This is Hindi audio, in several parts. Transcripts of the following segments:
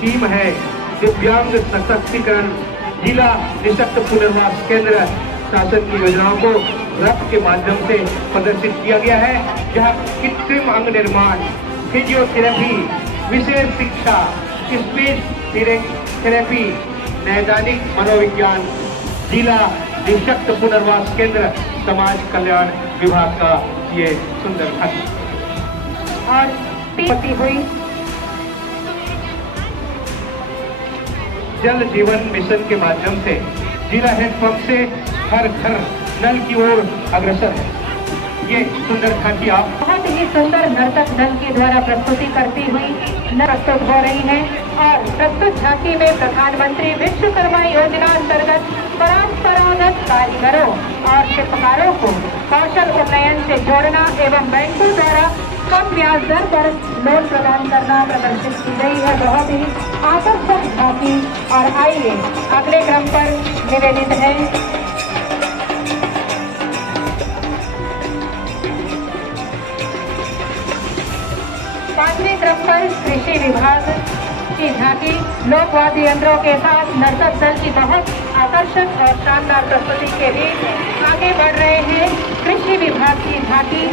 थीम है दिव्यांग सशक्तिकरण। जिला निःशक्त पुनर्वास केंद्र शासन की योजनाओं को रथ के माध्यम से प्रदर्शित किया गया है, जहां कृत्रिम अंग निर्माण, फिजियोथेरेपी, विशेष शिक्षा, स्पीच थेरेपी, नैदानिक मनोविज्ञान, जिला निःशक्त पुनर्वास केंद्र समाज कल्याण विभाग का ये सुंदर घट और पीती हुई जल जीवन मिशन के माध्यम से जिला हैंडपंप से हर घर नल की ओर अग्रसर है। ये सुंदर झांकी आप बहुत ही सुंदर नर्तक दल के द्वारा प्रस्तुति करती हुई प्रस्तुत हो रही है। और प्रस्तुत झांकी में प्रधानमंत्री विश्वकर्मा योजना अंतर्गत परंपरागत कारीगरों और शिल्पकारों को कौशल उन्नयन से जोड़ना एवं बैंकों द्वारा कम ब्याज दर पर लोन प्रदान करना प्रदर्शित की गई है। बहुत ही आकर्षक झांकी। और आइए अगले क्रम पर निवेदित है पांचवें क्रम पर कृषि विभाग की झांकी लोक वाद्य यंत्रों के साथ नर्तक दल की बहुत आकर्षक और शानदार प्रस्तुति के बीच आगे बढ़ रहे हैं। कृषि विभाग की झांकी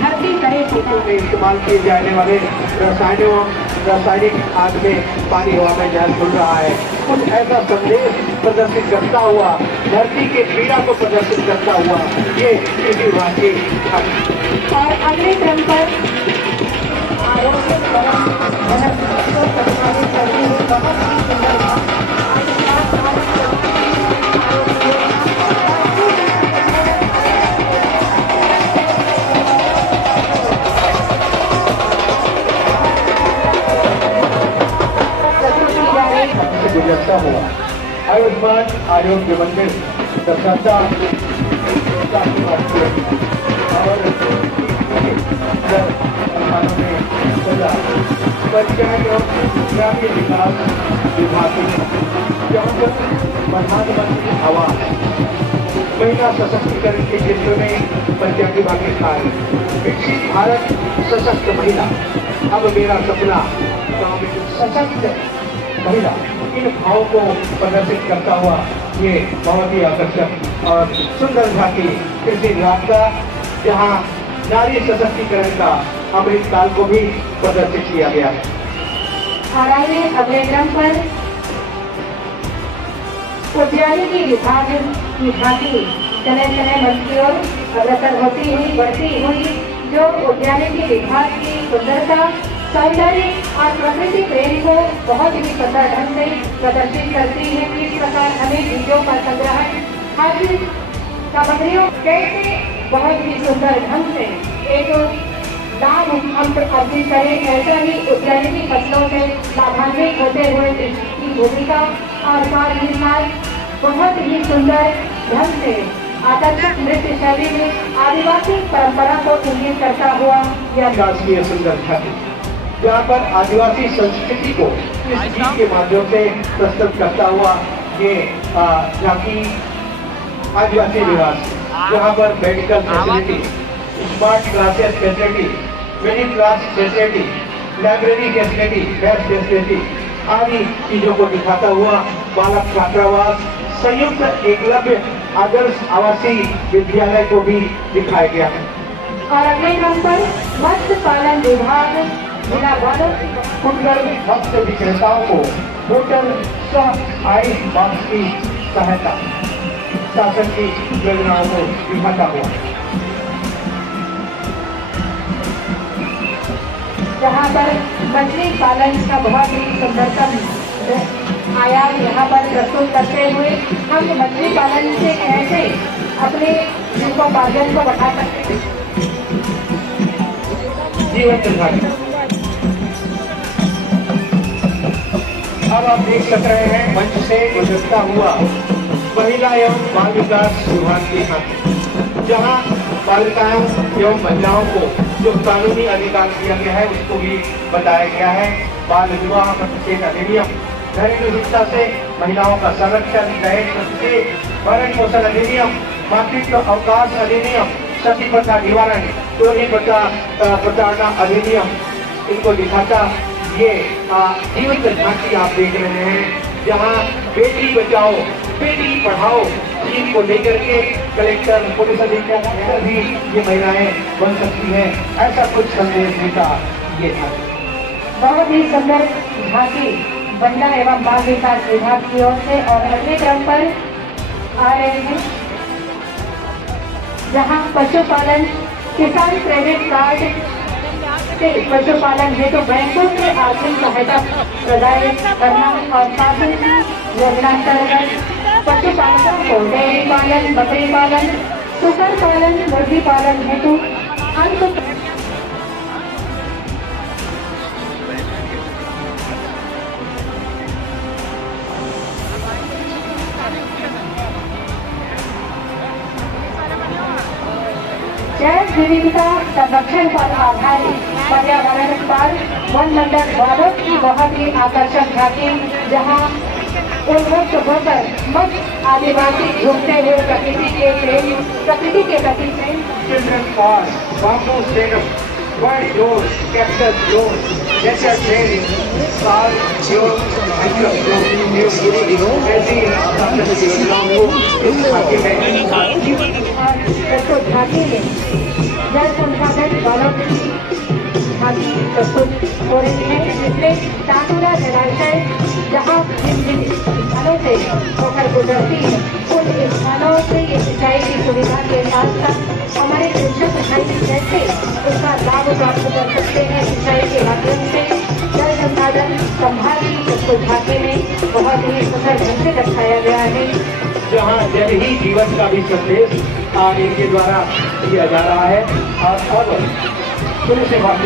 धरती करे में इस्तेमाल किए जाने वाले रासायनिक खाद में पानी हवा में जहर घुल रहा है। कुछ ऐसा संदेश प्रदर्शित करता हुआ, धरती के पीड़ा को प्रदर्शित करता हुआ ये कृषि विभाग की झांकी। और अगले क्रम पर आरोग्य गुजरता हुआ आयुष्मान आरोग्य मंदिर दर्शाता और पंचायत और ग्रामीण विकास विभाग प्रधानमंत्री आवास महिला सशक्तिकरण के क्षेत्र में पंचायत विभाग के कार्य विकसित भारत सशक्त महिला अब मेरा सपना सशक्त महिला, इन भावों को प्रदर्शित करता हुआ ये बहुत ही आकर्षक और सुंदर झांकी कृषि विभाग का, जहाँ नारी सशक्तिकरण का अमृतकाल को भी प्रदर्शित किया गया है। और आइए अगले क्रम पर उद्यानिकी विभाग की झांकी चले चले मंच की ओर अग्रसर होती हुई बढ़ती हुई, जो उद्यानिकी विभाग की सुंदरता, सौंदर्य और प्रकृति प्रेम को बहुत ही सुंदर ढंग से प्रदर्शित करती है। किस प्रकार हमें बीजों का संग्रहण, खाद्य सामग्रियों कैसे बहुत ही सुंदर ढंग से एक लाभ हम अर्जित करें, ऐसा ही उद्यानिकी फसलों से लाभान्वित होते हुए की भूमिका और साथ ही साथ बहुत ही सुंदर ढंग से आकर्षक नृत्य शैली में आदिवासी परंपरा को इंगित करता हुआ यह सुंदर झांकी, जहाँ पर आदिवासी संस्कृति को इस गीत के माध्यम से प्रस्तुत करता हुआ ये झांकी आदिवासी निवास, जहाँ पर medical facility, smart classes facility, middle class facility, library facility, lab facility आदि चीजों को दिखाता हुआ बालक छात्रावास, संयुक्त एकलव्य आदर्श आवासीय विद्यालय को भी दिखाया गया है। और अगले क्रम पर मत्स्य पालन विभाग जिला कुटगर मत्स्य विक्रेताओं को होटल सह आय बांस की सहायता शासन की योजनाओं को दिखाता हुआ, जहाँ पर मछली पालन का बहुत ही सुंदरतम आयाम यहाँ पर प्रस्तुत करते हुए हम मछली पालन से कैसे अपने जीविकोपार्जन को बढ़ा सकते हैं। जीवन अब आप देख सक रहे हैं मंच से गुजरता हुआ महिला एवं बाल विकास विभाग की झांकी, जहां बालिकाओं एवं महिलाओं को जो कानूनी अधिकार दिया गया है उसको भी बताया गया है। बाल विवाह प्रतिषेध अधिनियम, घरेलू हिंसा से महिलाओं का संरक्षण, दहेज प्रतिषेध, भरण पोषण अधिनियम, मातृत्व अवकाश अधिनियम, सती प्रथा निवारण चोरी प्रथा प्रताड़ना अधिनियम इनको दिखाता ये जीवंत झांकी आप देख रहे हैं, जहाँ बेटी बचाओ बेटी पढ़ाओ थीम को लेकर के कलेक्टर पुलिस अधीक्षक भी ये महिलाएं बन सकती हैं, ऐसा कुछ संदेश देता ये था। बहुत ही सुंदर झांकी महिला एवं बाल विकास विभाग की ओर से और अगले क्रम पर आ रहे हैं, जहां पशुपालन किसान क्रेडिट कार्ड से पशुपालन हेतु बैंकों से आर्थिक सहायता प्रदान करना और साथ ही योजनांतर्गत पशुपालकों को डेयरी पालन, बकरी पालन, सुकर पालन, मुर्गी पालन हेतु अंत जैव विविधता संरक्षण पर आधारित पर्यावरण पर वन मंडल वालों की बहुत ही आकर्षक झांकी, जहां उन्मुक्त होकर मस्त आदिवासी घूमते हुए प्रकृति के प्रति प्रेम Children park, bamboo stadium, bird zone, cactus zone, nature training, car zone, nature zone, ऐसी राष्ट्रीय योजनाओं को इस झांकी में और झांकी में जल संसाधन वालों की झांकी प्रस्तुत हो रही है, जिसमें टाटूरा जलाशय जहाँ जिन स्थानों से होकर गुजरती है उन स्थानों से ये सिंचाई की सुविधा के साथ साथ हमारे कृषक भाई कैसे उसका लाभ प्राप्त कर सकते हैं सिंचाई के माध्यम से जल संसाधन संभाल की प्रस्तुत झांकी में बहुत ही सुंदर ढंग से दर्शाया गया है, जहाँ जल ही जीवन का भी संदेश इनके द्वारा दिया जा रहा है। और अब पुलिस से बात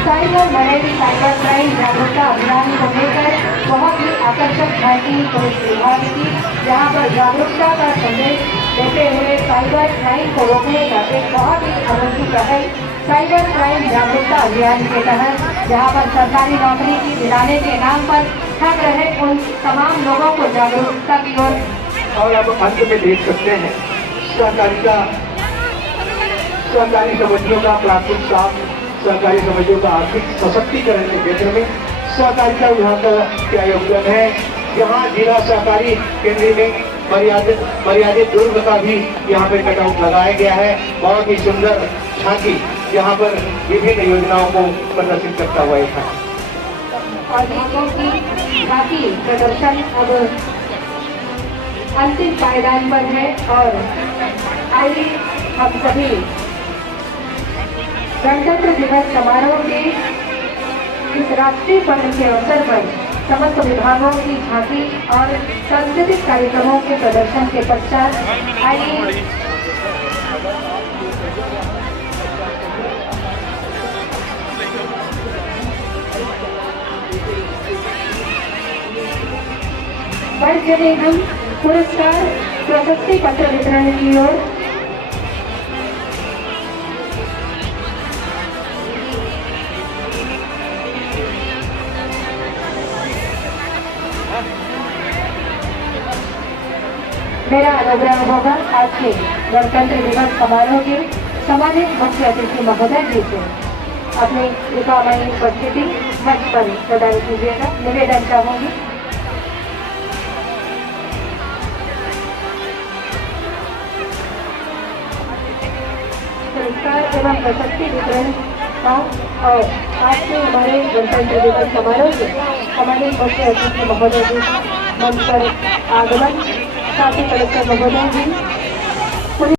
साइबर मलेरी साइबर क्राइम जागरूकता अभियान को लेकर बहुत ही आकर्षक झांकी पुलिस विभाग की, जहां पर जागरूकता का संदेश देते हुए साइबर क्राइम को रोकने का एक बहुत ही अनोखी पहल साइबर क्राइम जागरूकता अभियान के तहत, जहां पर सरकारी नौकरी की दिलाने के नाम पर ठग रहे उन तमाम लोगों को जागरूकता की ओर। और अब अंत में देख सकते हैं सहकारी समितियों का प्राथमिक काम सहकारी समितियों का आर्थिक सशक्तिकरण के क्षेत्र में सहकारिता विभाग का क्या योगदान है। यहाँ जिला सहकारी केंद्र में मर्यादित दुर्ग का भी यहाँ पे कटआउट लगाया गया है, बहुत ही सुंदर झांकी यहाँ पर विभिन्न योजनाओं को प्रदर्शित करता हुआ था। और गीतों की झांकी प्रदर्शन अब अंतिम पायदान पर है और आइए हम सभी गणतंत्र दिवस समारोह के इस राष्ट्रीय पर्व के अवसर पर समस्त विभागों की झांकी और सांस्कृतिक कार्यक्रमों के प्रदर्शन के पश्चात आइए बढ़ चले हम पुरस्कार प्रशस्ति पत्र वितरण की ओर। मेरा अनुग्रह होगा आज के गणतंत्र दिवस समारोह के सम्मानित मुख्य अतिथि महोदय जी से अपनी कृपामयी उपस्थिति मंच पर प्रदान कीजिएगा। निवेदन चाहूंगी। पुरस्कार एवं प्रशस्ति वितरण का और आज के हमारे गणतंत्र दिवस समारोह के हमारे मुख्य अतिथि महोदय जी मंच पर आगमन, साथ ही कलेक्टर महोदय जी